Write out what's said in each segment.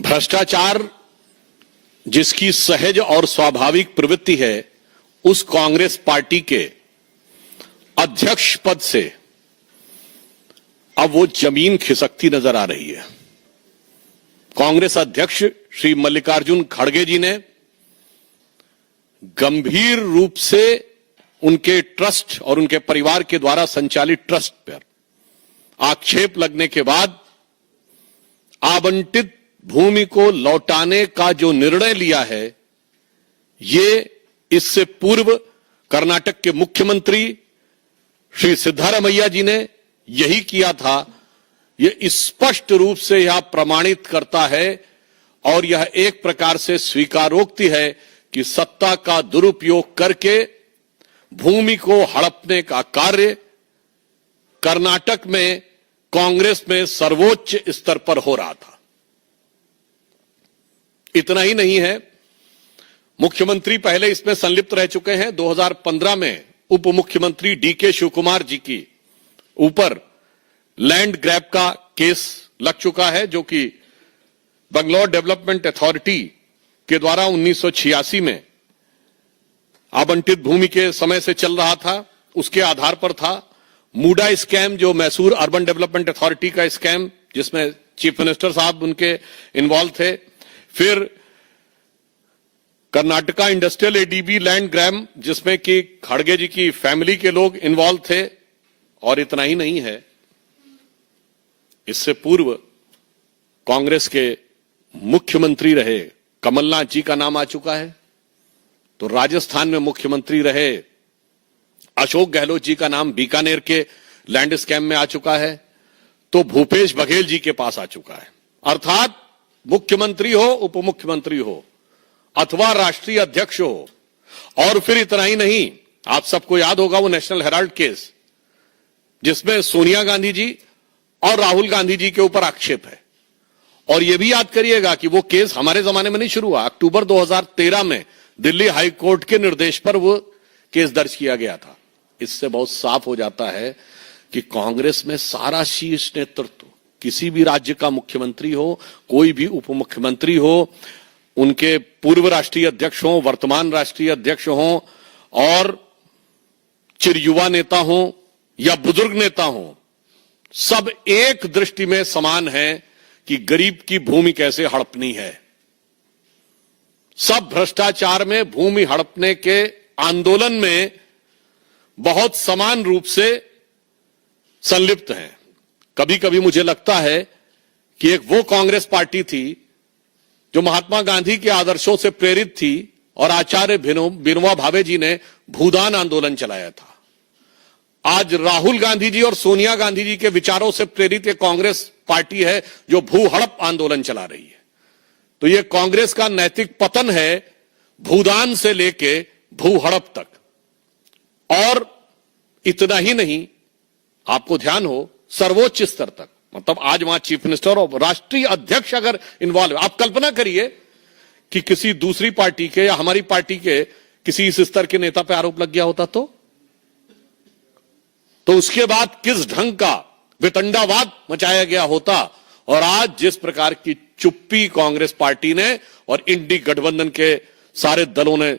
भ्रष्टाचार जिसकी सहज और स्वाभाविक प्रवृत्ति है, उस कांग्रेस पार्टी के अध्यक्ष पद से अब वो जमीन खिसकती नजर आ रही है। कांग्रेस अध्यक्ष श्री मल्लिकार्जुन खड़गे जी ने गंभीर रूप से उनके ट्रस्ट और उनके परिवार के द्वारा संचालित ट्रस्ट पर आक्षेप लगने के बाद आवंटित भूमि को लौटाने का जो निर्णय लिया है, ये इससे पूर्व कर्नाटक के मुख्यमंत्री श्री सिद्धारमैया जी ने यही किया था। यह स्पष्ट रूप से यह प्रमाणित करता है और यह एक प्रकार से स्वीकारोक्ति है कि सत्ता का दुरुपयोग करके भूमि को हड़पने का कार्य कर्नाटक में कांग्रेस में सर्वोच्च स्तर पर हो रहा था। इतना ही नहीं है, मुख्यमंत्री पहले इसमें संलिप्त रह चुके हैं। 2015 में उप मुख्यमंत्री डीके शिवकुमार जी की ऊपर लैंड ग्रैब का केस लग चुका है, जो कि बंगलौर डेवलपमेंट अथॉरिटी के द्वारा 1986 में आवंटित भूमि के समय से चल रहा था। उसके आधार पर था मूडा स्कैम, जो मैसूर अर्बन डेवलपमेंट अथॉरिटी का स्कैम, जिसमें चीफ मिनिस्टर साहब उनके इन्वॉल्व थे। फिर Karnataka industrial ADB land grab, जिसमें कि खड़गे जी की फैमिली के लोग इन्वॉल्व थे। और इतना ही नहीं है, इससे पूर्व कांग्रेस के मुख्यमंत्री रहे कमलनाथ जी का नाम आ चुका है। तो राजस्थान में मुख्यमंत्री रहे अशोक गहलोत जी का नाम बीकानेर के लैंड स्कैम में आ चुका है। तो भूपेश बघेल जी के पास आ चुका है। अर्थात मुख्यमंत्री हो, उप मुख्यमंत्री हो अथवा राष्ट्रीय अध्यक्ष हो। और फिर इतना ही नहीं, आप सबको याद होगा वो नेशनल हेराल्ड केस, जिसमें सोनिया गांधी जी और राहुल गांधी जी के ऊपर आक्षेप है। और यह भी याद करिएगा कि वो केस हमारे जमाने में नहीं शुरू हुआ, अक्टूबर 2013 में दिल्ली हाई कोर्ट के निर्देश पर वो केस दर्ज किया गया था। इससे बहुत साफ हो जाता है कि कांग्रेस में सारा शीर्ष नेतृत्व, किसी भी राज्य का मुख्यमंत्री हो, कोई भी उप मुख्यमंत्री हो, उनके पूर्व राष्ट्रीय अध्यक्ष हो, वर्तमान राष्ट्रीय अध्यक्ष हो, और चिरयुवा नेता हो या बुजुर्ग नेता हो, सब एक दृष्टि में समान है कि गरीब की भूमि कैसे हड़पनी है। सब भ्रष्टाचार में, भूमि हड़पने के आंदोलन में बहुत समान रूप से संलिप्त हैं। कभी कभी मुझे लगता है कि एक वो कांग्रेस पार्टी थी जो महात्मा गांधी के आदर्शों से प्रेरित थी और आचार्य विनोबा भावे जी ने भूदान आंदोलन चलाया था। आज राहुल गांधी जी और सोनिया गांधी जी के विचारों से प्रेरित एक कांग्रेस पार्टी है जो भू हड़प आंदोलन चला रही है। तो यह कांग्रेस का नैतिक पतन है, भूदान से लेके भू हड़प तक। और इतना ही नहीं, आपको ध्यान हो, सर्वोच्च स्तर तक, मतलब आज वहां चीफ मिनिस्टर और राष्ट्रीय अध्यक्ष अगर इन्वॉल्व है, आप कल्पना करिए कि किसी दूसरी पार्टी के या हमारी पार्टी के किसी इस स्तर के नेता पे आरोप लग गया होता तो उसके बाद किस ढंग का वितंडावाद मचाया गया होता। और आज जिस प्रकार की चुप्पी कांग्रेस पार्टी ने और इंडी गठबंधन के सारे दलों ने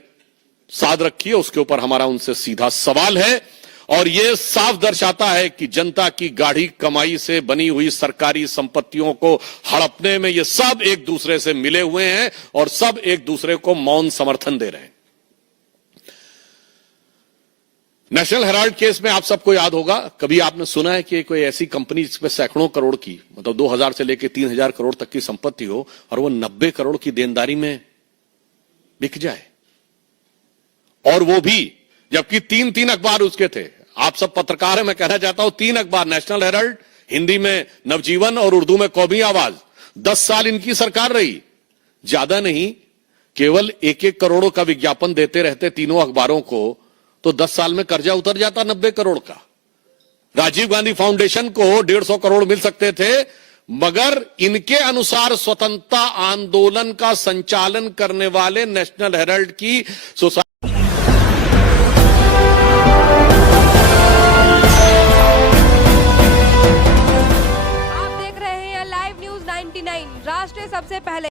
साध रखी है, उसके ऊपर हमारा उनसे सीधा सवाल है। और यह साफ दर्शाता है कि जनता की गाढ़ी कमाई से बनी हुई सरकारी संपत्तियों को हड़पने में ये सब एक दूसरे से मिले हुए हैं और सब एक दूसरे को मौन समर्थन दे रहे हैं। नेशनल हेराल्ड केस में आप सबको याद होगा, कभी आपने सुना है कि कोई ऐसी कंपनी जिसमें सैकड़ों करोड़ की, मतलब 2000 से लेकर 3000 करोड़ तक की संपत्ति हो और वो 90 करोड़ की देनदारी में बिक जाए? और वो भी जबकि 3 अखबार उसके थे। आप सब पत्रकार हैं, मैं कहना चाहता हूं 3 अखबार, नेशनल हेराल्ड, हिंदी में नवजीवन और उर्दू में कौमी आवाज। 10 साल इनकी सरकार रही, ज्यादा नहीं, केवल 1-1 करोड़ का विज्ञापन देते रहते तीनों अखबारों को, तो 10 साल में कर्जा उतर जाता 90 करोड़ का। राजीव गांधी फाउंडेशन को 150 करोड़ मिल सकते थे, मगर इनके अनुसार स्वतंत्रता आंदोलन का संचालन करने वाले नेशनल हेराल्ड की सोसाइटी आप देख रहे हैं लाइव न्यूज 90 99 राष्ट्र सबसे पहले।